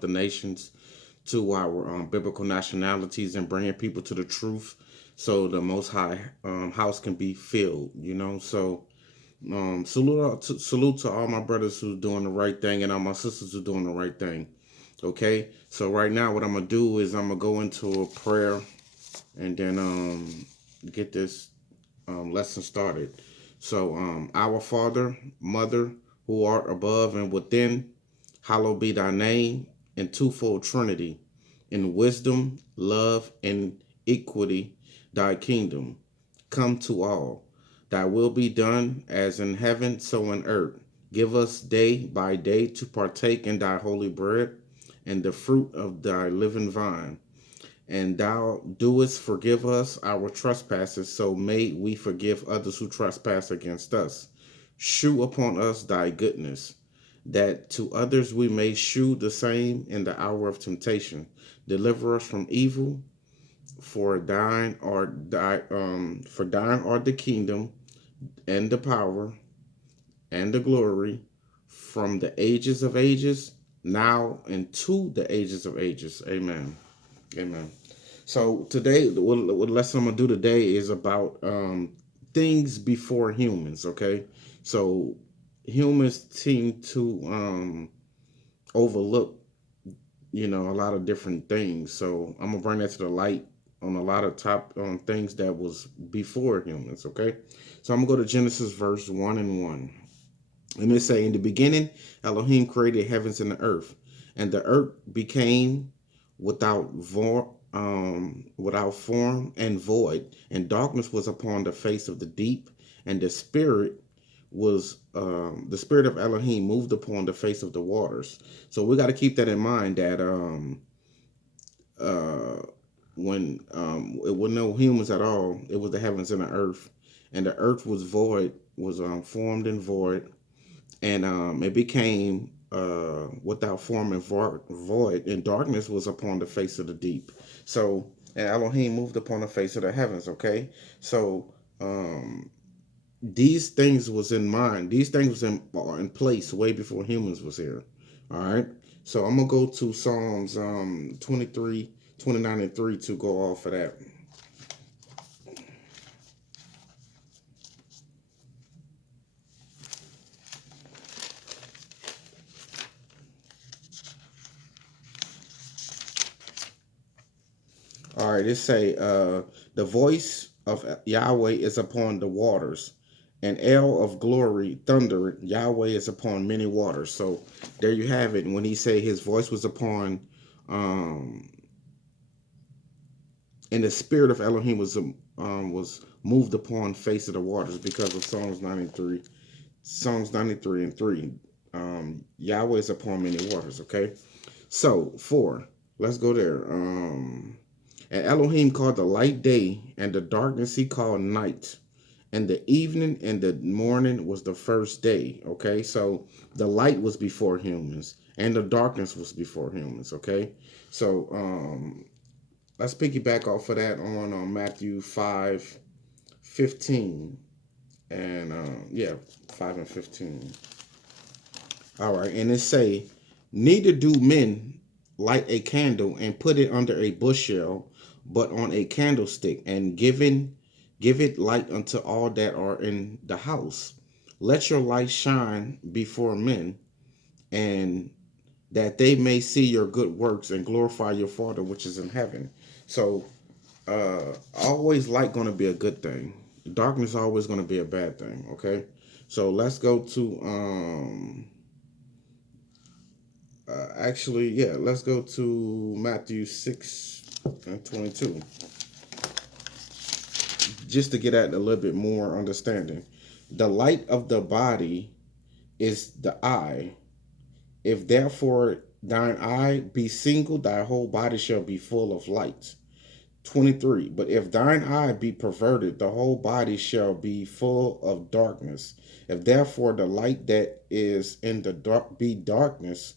the nations to our biblical nationalities and bringing people to the truth so the Most High house can be filled, So salute to all my brothers who's doing the right thing and all my sisters who doing the right thing. Okay, so right now what I'm gonna do is I'm gonna go into a prayer and then get this lesson started. So our Father, Mother, who art above and within, hallowed be thy name in twofold Trinity, in wisdom, love, and equity, thy kingdom come to all. Thy will be done as in heaven, so in earth. Give us day by day to partake in thy holy bread and the fruit of thy living vine. And thou doest forgive us our trespasses, so may we forgive others who trespass against us. Shew upon us thy goodness, that to others we may shew the same in the hour of temptation. Deliver us from evil, for thine are the kingdom and the power and the glory from the ages of ages, now and to the ages of ages. Amen. Amen. So today, what lesson I'm gonna do today is about things before humans. Okay, so humans seem to overlook, a lot of different things. So I'm gonna bring that to the light on a lot of top things that was before humans. Okay, so I'm gonna go to Genesis verse 1:1, and it say, "In the beginning, Elohim created heavens and the earth, and the earth became without form and void, and darkness was upon the face of the deep, and the spirit of Elohim moved upon the face of the waters." So we got to keep that in mind that uh, when it was no humans at all, it was the heavens and the earth, and the earth was void, was formed and void, and it became without form and void, and darkness was upon the face of the deep. So, and Elohim moved upon the face of the heavens. Okay, so these things was in mind. These things was in place way before humans was here. All right. So I'm gonna go to Psalms 23, 29, and 3 to go off of that. All right, it say, the voice of Yahweh is upon the waters, and El of glory thunder. Yahweh is upon many waters. So there you have it. When he say his voice was upon, um, and the spirit of Elohim was moved upon face of the waters because of Psalms 93. Psalms 93 and 3. Yahweh is upon many waters. Okay, so 4. Let's go there. And Elohim called the light day, and the darkness he called night. And the evening and the morning was the first day. Okay, so the light was before humans, and the darkness was before humans. Okay, so let's piggyback off of that on Matthew 5:15, and 5:15. All right, and it say, "Neither do men light a candle and put it under a bushel, but on a candlestick, and give it light unto all that are in the house. Let your light shine before men, and that they may see your good works and glorify your Father which is in heaven." So always light going to be a good thing. Darkness always going to be a bad thing. Okay, so let's go to let's go to Matthew 6:22, just to get at a little bit more understanding. "The light of the body is the eye. If therefore thine eye be single, thy whole body shall be full of light." 23. "But if thine eye be perverted, the whole body shall be full of darkness. If therefore the light that is in the dark be darkness,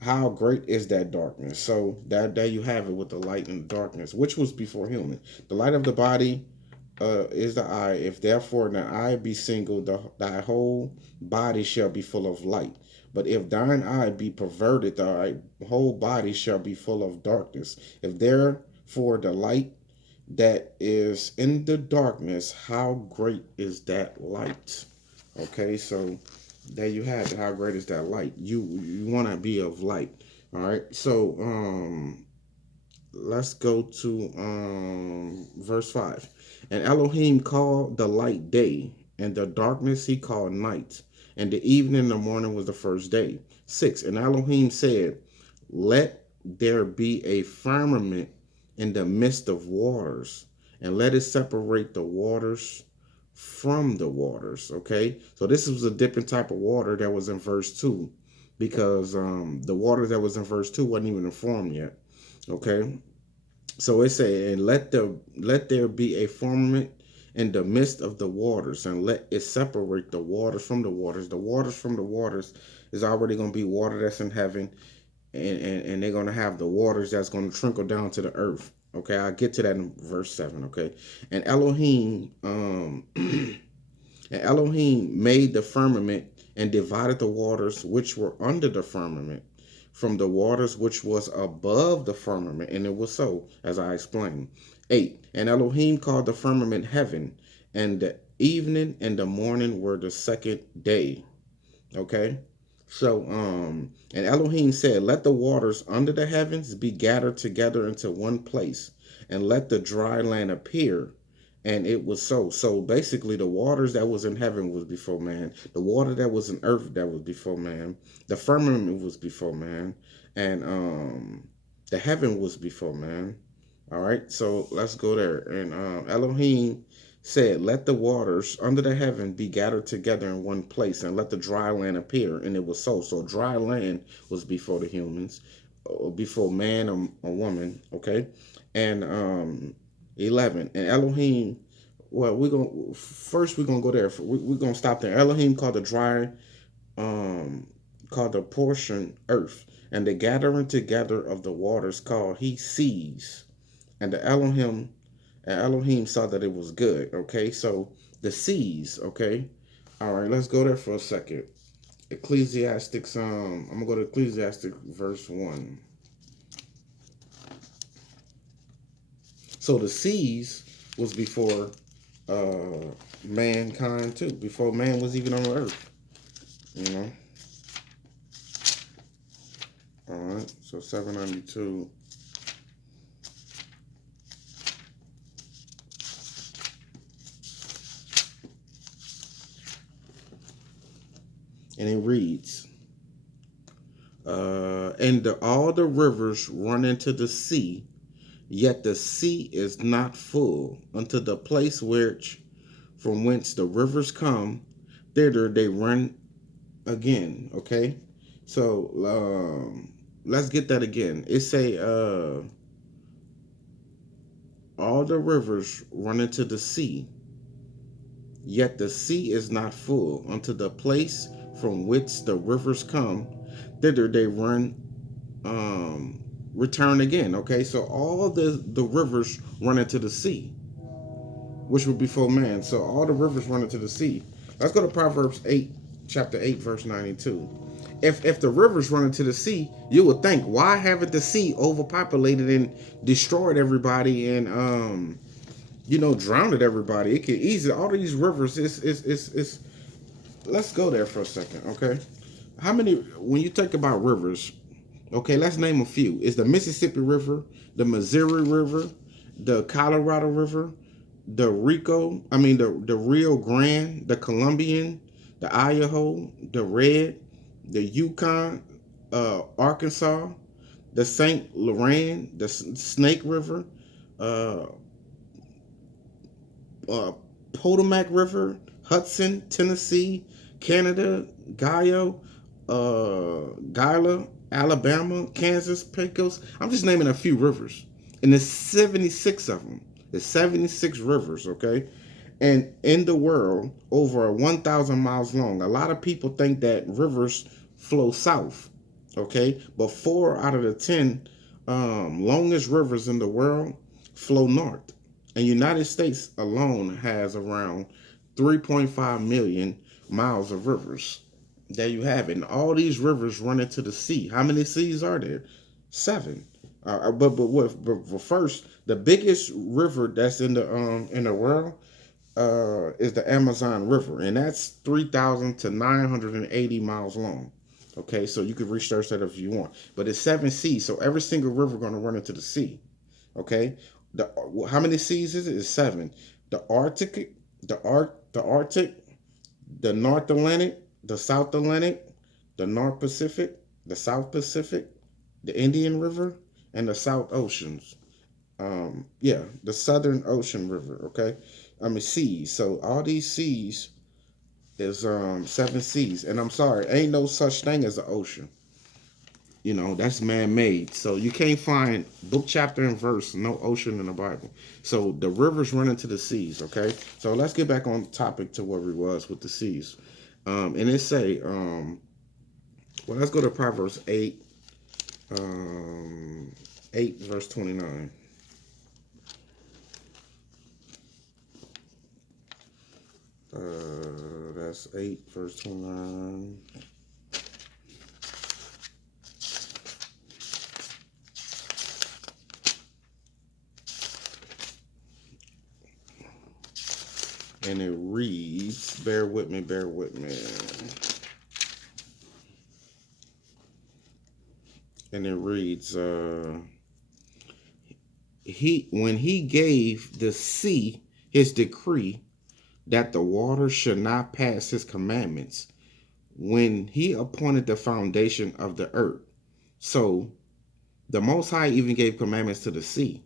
how great is that darkness?" So that there you have it with the light and the darkness, which was before human. The light of the body is the eye. If therefore the eye be single, thy whole body shall be full of light. But if thine eye be perverted, thy whole body shall be full of darkness. If therefore the light that is in the darkness, how great is that light? Okay, so there you have it. How great is that light? You want to be of light. All right. So let's go to verse 5. And Elohim called the light day, and the darkness he called night, and the evening and the morning was the first day. 6. And Elohim said, let there be a firmament in the midst of waters, and let it separate the waters from the waters. Okay, so this was a different type of water that was in verse 2, because the water that was in verse 2 wasn't even formed yet. Okay, so it said, and let there be a firmament in the midst of the waters, and let it separate the waters from the waters. The waters from the waters is already going to be water that's in heaven, and they're going to have the waters that's going to trickle down to the earth. Okay, I'll get to that in verse 7. Okay, and Elohim and Elohim made the firmament and divided the waters which were under the firmament from the waters which was above the firmament, and it was so, as I explained. 8. And Elohim called the firmament heaven, and the evening and the morning were the second day. Okay, so and Elohim said, let the waters under the heavens be gathered together into one place, and let the dry land appear. And it was so. So basically, the waters that was in heaven was before man. The water that was in earth that was before man. The firmament was before man, and the heaven was before man. All right. So let's go there. And Elohim said, let the waters under the heaven be gathered together in one place, and let the dry land appear. And it was so. So dry land was before the humans, before man or woman. Okay, and 11. And Elohim, well, we're gonna go there. We're gonna stop there. Elohim called the dry, called the portion earth, and the gathering together of the waters called he seas. And Elohim saw that it was good. Okay, so the seas. Okay, all right. Let's go there for a second. Ecclesiastics. I'm gonna go to Ecclesiastic verse 1. So the seas was before mankind too, before man was even on the earth. You know. All right. So 792. And it reads, and all the rivers run into the sea, yet the sea is not full unto the place from whence the rivers come, thither they run again. Okay, so let's get that again. It say all the rivers run into the sea, yet the sea is not full unto the place from which the rivers come, thither they return again. Okay, so all the rivers run into the sea, which would be before man. So all the rivers run into the sea. Let's go to Proverbs 8, chapter 8, verse 92. If the rivers run into the sea, you would think, why haven't the sea overpopulated and destroyed everybody and drowned everybody? It could easily, all these rivers is let's go there for a second. Okay, how many, when you think about rivers, okay, let's name a few. It's the Mississippi River, the Missouri River, the Colorado River, the Rio Grande, the Columbian, the Idaho, the Red, the Yukon, Arkansas, the St. Laurent, the Snake River, Potomac River, Hudson, Tennessee, Canada, Gila, Alabama, Kansas, Pecos. I'm just naming a few rivers. And there's 76 of them. There's 76 rivers, okay? And in the world, over 1,000 miles long. A lot of people think that rivers flow south, okay? But 4 out of the 10 longest rivers in the world flow north. And the United States alone has around 3.5 million miles of rivers. There you have it. And all these rivers run into the sea. How many seas are there? 7. But first, the biggest river that's in the world is the Amazon River, and that's 3,000 to 980 miles long. Okay, so you could research that if you want. But it's 7 seas, so every single river going to run into the sea. Okay, how many seas is it? It's 7. The Arctic, the Arctic, the North Atlantic, the South Atlantic, the North Pacific, the South Pacific, the Indian River, and the South Oceans. Yeah, the Southern Ocean River. Okay, I mean seas. So all these seas is 7 seas. And I'm sorry, ain't no such thing as an ocean. You know, that's man-made. So you can't find book, chapter, and verse, no ocean in the Bible. So the rivers run into the seas, okay? So let's get back on topic to where we was with the seas. And it say, well, let's go to Proverbs 8, 8 verse 29. That's 8 verse 29. And it reads, bear with me, bear with me. And it reads, when he gave the sea his decree that the waters should not pass his commandments, when he appointed the foundation of the earth. So the Most High even gave commandments to the sea.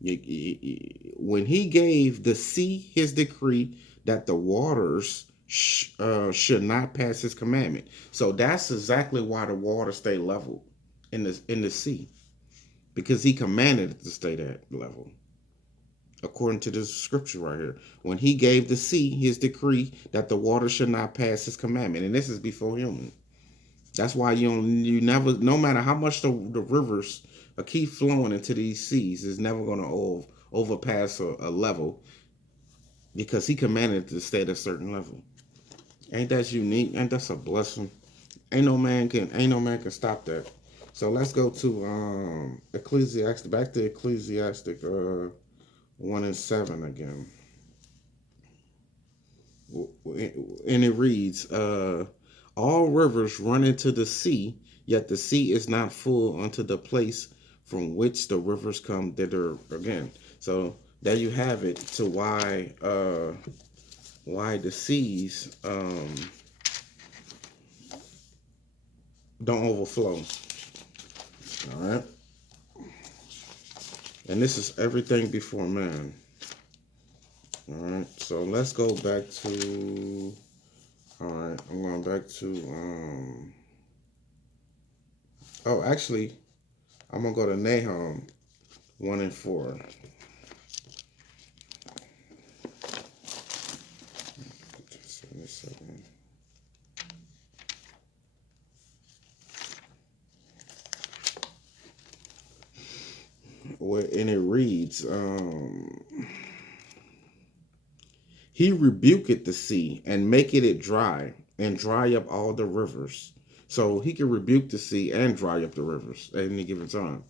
When he gave the sea his decree that the waters should not pass his commandment. So that's exactly why the water stay level in the sea, because he commanded it to stay that level. According to this scripture right here, when he gave the sea his decree that the water should not pass his commandment, and this is before human. That's why you never, no matter how much the rivers keep flowing into these seas, is never going to overpass a level, because he commanded it to stay at a certain level. Ain't that unique? Ain't that a blessing? Ain't no man can stop that. So let's go to Ecclesiastic, back to Ecclesiastic 1 and 7 again. And it reads, all rivers run into the sea, yet the sea is not full unto the place from which the rivers come thither again. So there you have it, to why the seas don't overflow. All right. And this is everything before man. All right. So let's go back to, all right, I'm going back to, oh, actually, I'm going to go to Nahum 1 and 4. And it reads, he rebuketh the sea and maketh it dry, and dry up all the rivers. So he can rebuke the sea and dry up the rivers at any given time.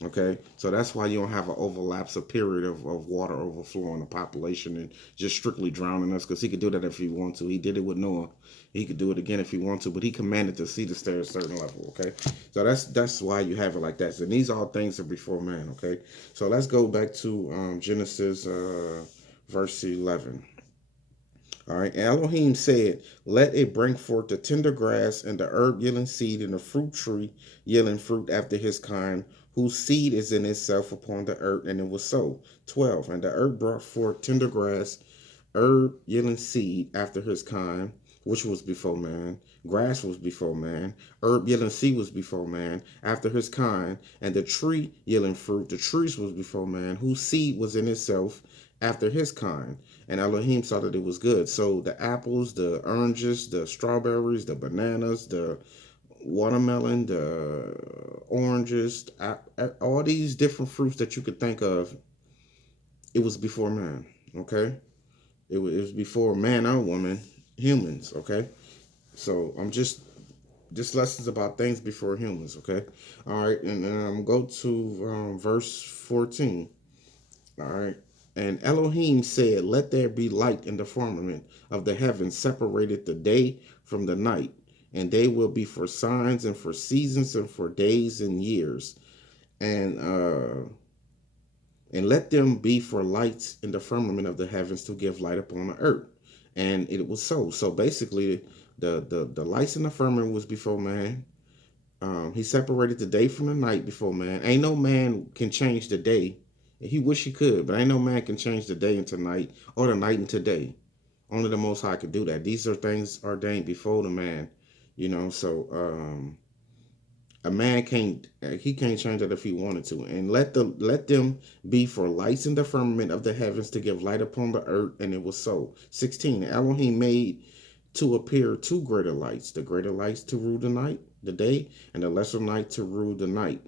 Okay, so that's why you don't have an overlaps, a period of water overflowing the population and just strictly drowning us, because he could do that if he want to. He did it with Noah. He could do it again if he want to, but he commanded the sea to stay at a certain level. Okay, so that's why you have it like that. And these all things are before man. Okay, so let's go back to Genesis verse 11. All right, Elohim said, let it bring forth the tender grass and the herb yielding seed and the fruit tree yielding fruit after his kind, whose seed is in itself upon the earth. And it was so. 12. And the earth brought forth tender grass, herb yielding seed after his kind, which was before man. Grass was before man. Herb yielding seed was before man, after his kind. And the tree yielding fruit, the trees was before man, whose seed was in itself after his kind. And Elohim saw that it was good. So the apples, the oranges, the strawberries, the bananas, the watermelon, the oranges, all these different fruits that you could think of, it was before man. Okay, it was before man or woman. humans, okay? So I'm just this lesson's about things before humans, okay? All right, and I'm go to verse 14. All right. And Elohim said, let there be light in the firmament of the heavens, separated the day from the night, and they will be for signs and for seasons and for days and years. And let them be for lights in the firmament of the heavens to give light upon the earth. And it was so. So basically, the lights in the firmament was before man. He separated the day from the night before man. Ain't no man can change the day. He wish he could, but ain't no man can change the day into night or the night into day. Only the Most High could do that. These are things ordained before the man, So a man can't change that if he wanted to. And let them be for lights in the firmament of the heavens to give light upon the earth, and it was so. 16. Elohim made to appear two greater lights, the greater lights to rule the day, and the lesser night to rule the night.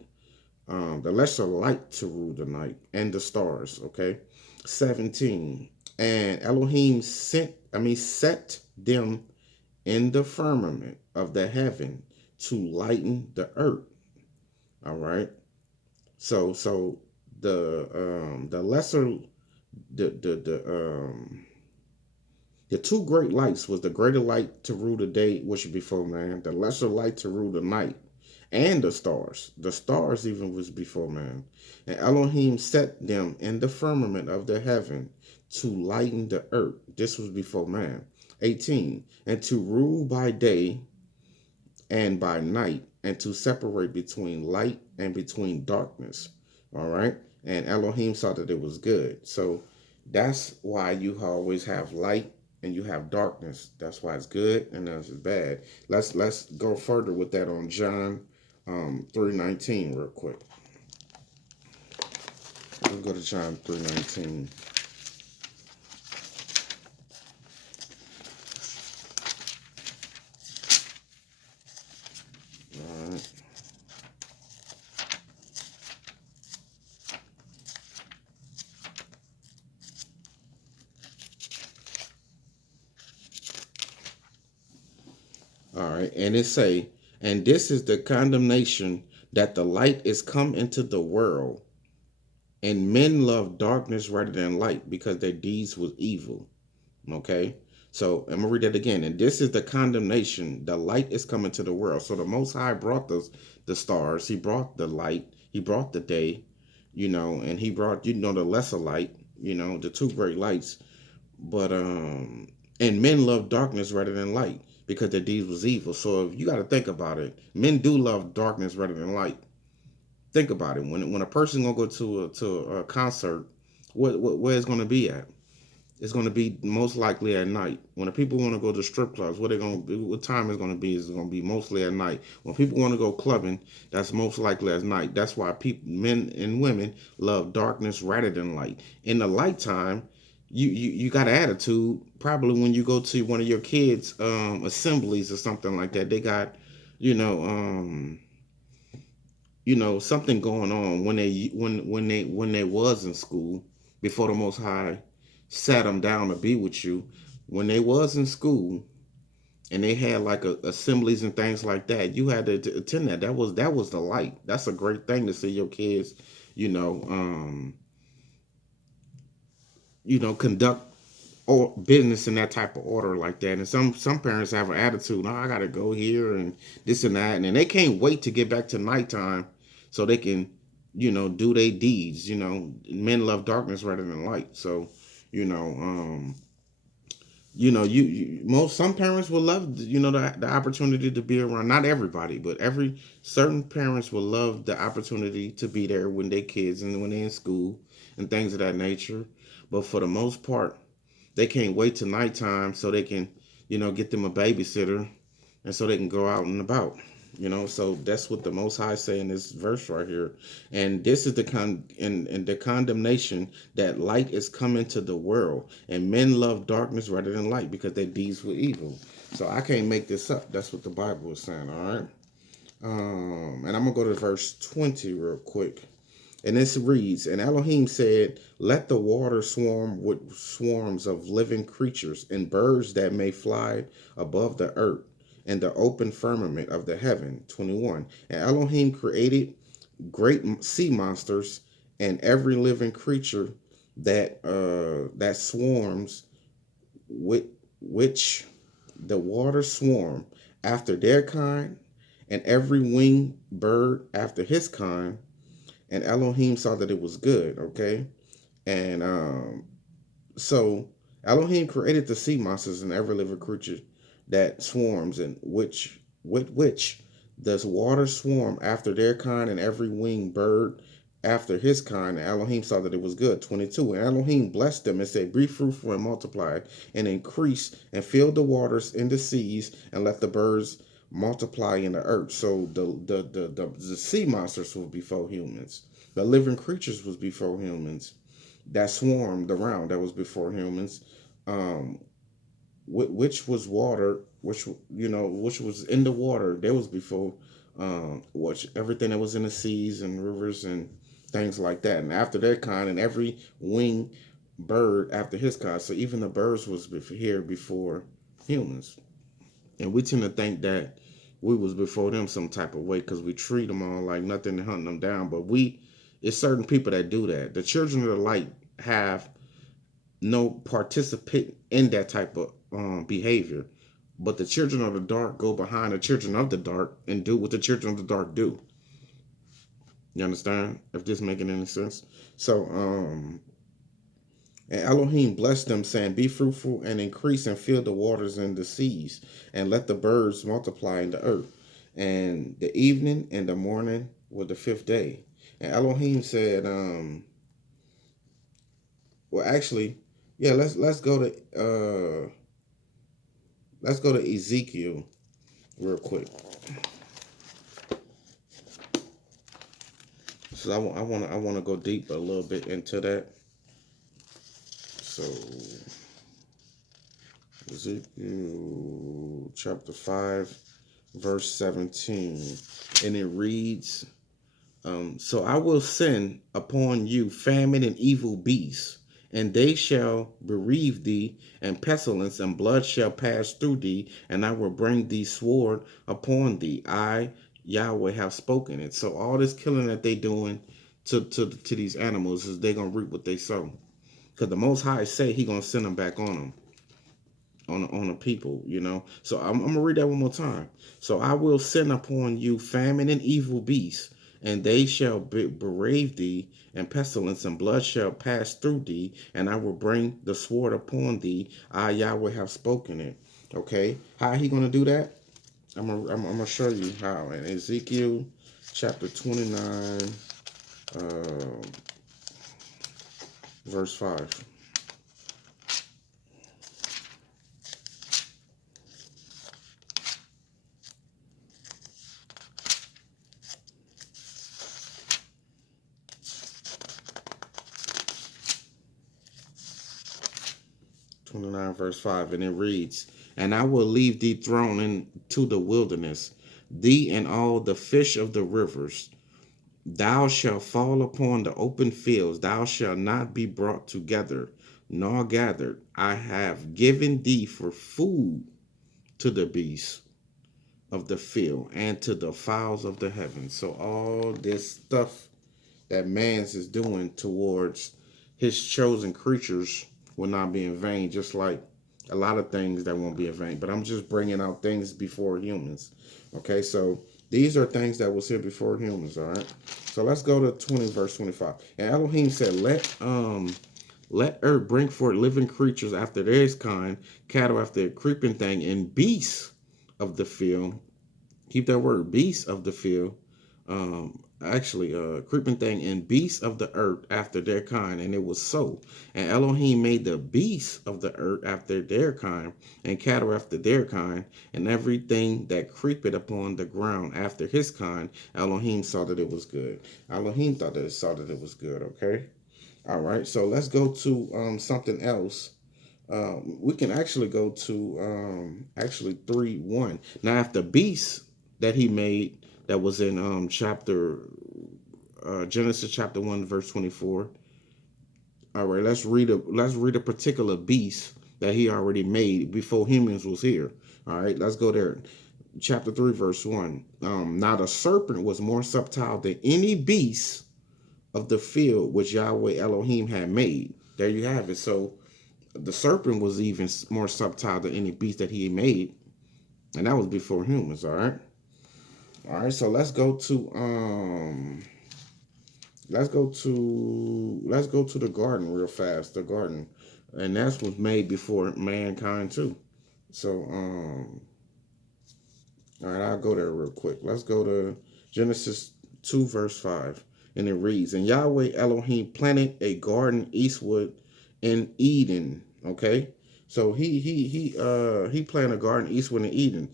The lesser light to rule the night, and the stars. Okay. 17. And Elohim set them in the firmament of the heaven to lighten the earth. All right. So the lesser the two great lights was the greater light to rule the day, which was before man, the lesser light to rule the night, and the stars. The stars even was before man. And Elohim set them in the firmament of the heaven to lighten the earth. This was before man. 18. And to rule by day and by night, and to separate between light and between darkness. All right. And Elohim saw that it was good. So that's why you always have light and you have darkness. That's why it's good and that's bad. Let's go further with that on John 3:19 real quick. Let's go to John 3:19. All right. All right. And it say, and this is the condemnation, that the light is come into the world, and men love darkness rather than light, because their deeds was evil. Okay. So I'm gonna read that again. And this is the condemnation. The light is coming to the world. So the Most High brought the stars. He brought the light. He brought the day, and he brought, the lesser light, the two great lights. But and men love darkness rather than light, because their deeds was evil. So if you got to think about it, men do love darkness rather than light. Think about it. When a person gonna go to a concert, where it's gonna be at? It's going to be most likely at night. When the people want to go to strip clubs, what time is going to be? Is going to be mostly at night. When people want to go clubbing, that's most likely at night. That's why men and women love darkness rather than light. In the light time, you got an attitude. Probably when you go to one of your kids' assemblies or something like that, they got, you know, um, something going on when they was in school before the Most High sat them down to be with you. When they was in school and they had like assemblies and things like that, you had to attend that. That was the light. That's a great thing to see your kids, conduct or business in that type of order like that. And some parents have an attitude, I gotta go here and this and that, and they can't wait to get back to nighttime so they can, do their deeds. Men love darkness rather than light. So, you know, um, some parents will love, the opportunity to be around. Not everybody, but every certain parents will love the opportunity to be there when they kids and when they're in school and things of that nature. But for the most part, they can't wait till nighttime so they can, get them a babysitter and so they can go out and about. So that's what the Most High say in this verse right here. And this is the condemnation, that light is coming to the world, and men love darkness rather than light, because their deeds were evil. So I can't make this up. That's what the Bible is saying. All right. And I'm gonna go to verse 20 real quick. And this reads, and Elohim said, let the water swarm with swarms of living creatures and birds that may fly above the earth and the open firmament of the heaven. 21. And Elohim created great sea monsters and every living creature that swarms with which the water swarm after their kind, and every winged bird after his kind. And Elohim saw that it was good. Okay, and so Elohim created the sea monsters and every living creature that swarms, and which with which does water swarm after their kind, and every winged bird after his kind. And Elohim saw that it was good. 22. And Elohim blessed them and said, be fruitful and multiply and increase and fill the waters in the seas and let the birds multiply in the earth. So the sea monsters was before humans. The living creatures was before humans that swarmed around, that was before humans, which was water, which which was in the water, that was before, which everything that was in the seas and rivers and things like that, and after their kind, and every winged bird after his kind. So even the birds was here before humans, and we tend to think that we was before them some type of way because we treat them all like nothing and hunting them down. But it's certain people that do that. The children of the light have no participate in that type of behavior, but the children of the dark go behind the children of the dark and do what the children of the dark do. You understand? If this making any sense? So, and Elohim blessed them, saying, be fruitful and increase and fill the waters and the seas, and let the birds multiply in the earth. And the evening and the morning were the fifth day. And Elohim said, well, actually, yeah, let's go to Ezekiel real quick. So I want to go deep a little bit into that. So Ezekiel chapter 5, verse 17, and it reads, so I will send upon you famine and evil beasts, and they shall bereave thee, and pestilence and blood shall pass through thee, and I will bring thee sword upon thee. I, Yahweh, have spoken it. So all this killing that they doing to these animals is they gonna reap what they sow, because the Most High say he gonna send them back on them. On the people, So I'm gonna read that one more time. So I will send upon you famine and evil beasts, and they shall bereave thee, and pestilence and blood shall pass through thee, and I will bring the sword upon thee. I, Yahweh, have spoken it. Okay, how he gonna do that? I'm gonna show you how in Ezekiel chapter 29, verse 5. Verse 5, and it reads, and I will leave thee thrown into the wilderness, thee and all the fish of the rivers. Thou shalt fall upon the open fields, thou shalt not be brought together, nor gathered. I have given thee for food to the beasts of the field and to the fowls of the heavens. So all this stuff that man's is doing towards his chosen creatures will not be in vain, just like a lot of things that won't be in vain. But I'm just bringing out things before humans. Okay, so these are things that was here before humans, all right? So let's go to 20, verse 25. And Elohim said, let earth bring forth living creatures after their kind, cattle after a creeping thing, and beasts of the field. Keep that word, beasts of the field. Creeping thing and beasts of the earth after their kind, and it was so. And Elohim made the beasts of the earth after their kind, and cattle after their kind, and everything that creepeth upon the ground after his kind. Elohim saw that it was good. Elohim saw that it was good. Okay, all right. So let's go to something else. We can actually go to 3:1. Now, if the beasts that he made that was in chapter Genesis chapter 1, verse 24. All right, let's read a particular beast that he already made before humans was here. All right, let's go there. Chapter 3, verse 1. Now the serpent was more subtle than any beast of the field which Yahweh Elohim had made. There you have it. So the serpent was even more subtle than any beast that he made, and that was before humans. All right, so let's go to the garden real fast. The garden, and that's was made before mankind too. So all right, I'll go there real quick. Let's go to Genesis 2, verse 5. And it reads, and Yahweh Elohim planted a garden eastward in Eden. Okay. So he planted a garden eastward in Eden.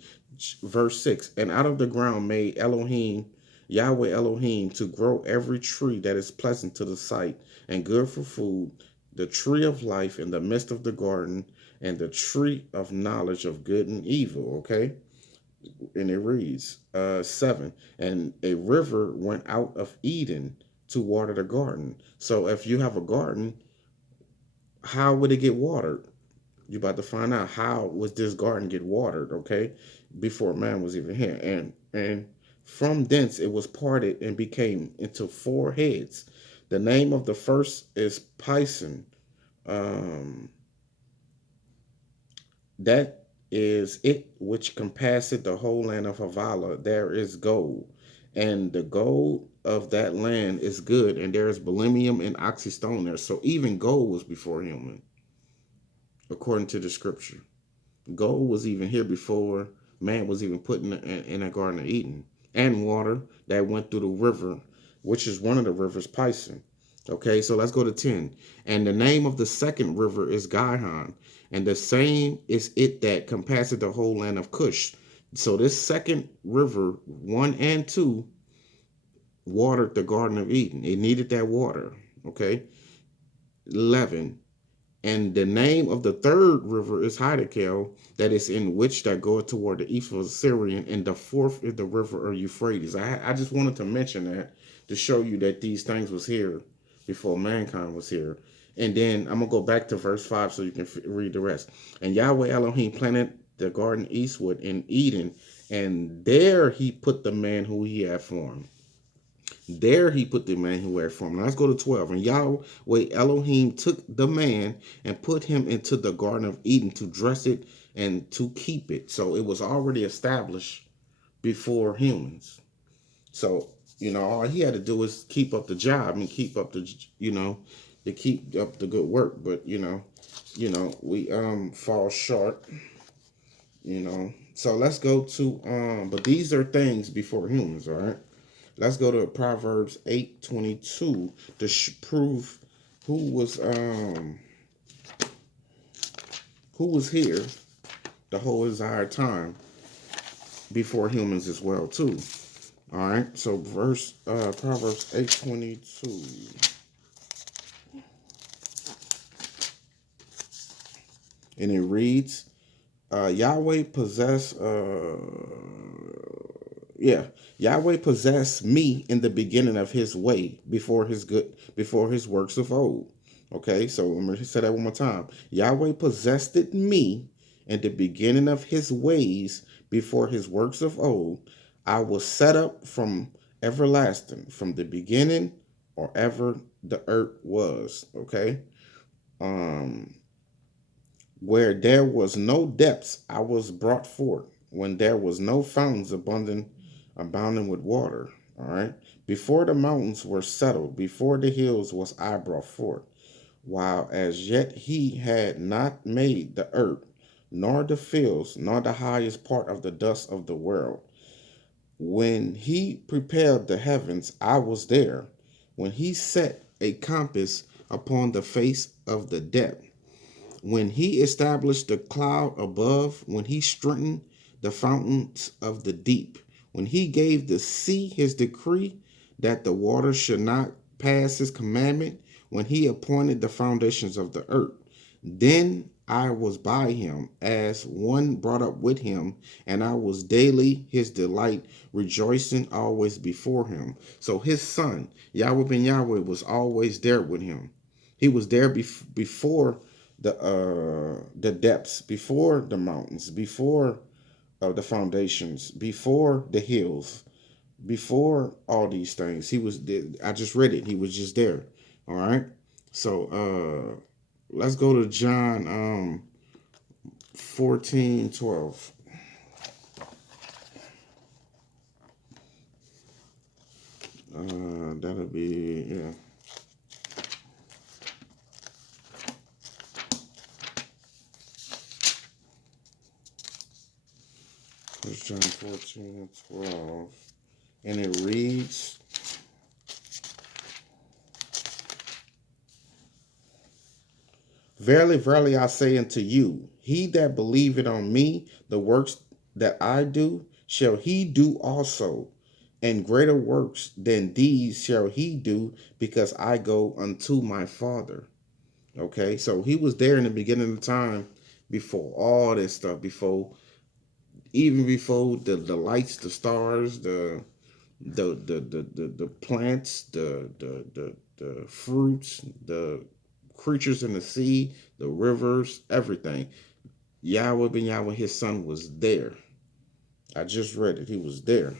Verse 6. And out of the ground made Yahweh Elohim, to grow every tree that is pleasant to the sight and good for food, the tree of life in the midst of the garden, and the tree of knowledge of good and evil. Okay. And it reads 7, and a river went out of Eden to water the garden. So if you have a garden, how would it get watered? You're about to find out how was this garden get watered, okay, before man was even here. And from thence it was parted and became into 4 heads. The name of the first is Pison. That is it which compasseth the whole land of Havilah. There is gold, and the gold of that land is good, and there is selenium and oxystone there. So even gold was before human, according to the scripture. Gold was even here before man was even put in a garden of Eden, and water that went through the river, which is one of the rivers, Pison. Okay, so let's go to 10. And the name of the second river is Gihon, and the same is it that compasseth the whole land of Cush. So this second river, 1 and 2, watered the Garden of Eden. It needed that water. Okay, 11. And the name of the third river is Hiddekel, that is in which that goeth toward the east of Syrian, and the fourth is the river of Euphrates. I just wanted to mention that to show you that these things was here before mankind was here. And then I'm going to go back to verse 5 so you can read the rest. And Yahweh Elohim planted the garden eastward in Eden, and there he put the man who he had formed. There he put the man who had formed. Now let's go to 12. And Yahweh Elohim took the man and put him into the Garden of Eden to dress it and to keep it. So it was already established before humans. So, all he had to do was keep up the job and keep up the, to keep up the good work. But, we fall short, So let's go to, but these are things before humans, all right? Let's go to Proverbs 8:22 to prove who was here the whole entire time before humans as well too. All right, so Proverbs 8:22, and it reads, Yahweh possessed me in the beginning of his way before his works of old. Okay, so let me say that one more time. Yahweh possessed me in the beginning of his ways before his works of old. I was set up from everlasting, from the beginning or ever the earth was. Okay. Where there was no depths, I was brought forth. When there was no fountains abounding with water. All right. Before the mountains were settled, before the hills was I brought forth. While as yet he had not made the earth, nor the fields, nor the highest part of the dust of the world. When he prepared the heavens, I was there. When he set a compass upon the face of the depth. When he established the cloud above, when he strengthened the fountains of the deep, when he gave the sea his decree that the waters should not pass his commandment, when he appointed the foundations of the earth. Then I was by him as one brought up with him, and I was daily his delight, rejoicing always before him. So his son, Yahweh ben Yahweh, was always there with him. He was there before the depths, before the mountains, before the foundations, before the hills, before all these things. He was there. I just read it. He was just there. All right. So let's go to John 14:12. That'll be, yeah. It's John 14:12. And it reads, Verily, verily, I say unto you, he that believeth on me, the works that I do, shall he do also. And greater works than these shall he do, because I go unto my Father. Okay, so he was there in the beginning of time, before all this stuff, even before the lights, the stars, the plants, the fruits, the creatures in the sea, the rivers, everything. Yahweh ben Yahweh, his son, was there. I just read it. He was there.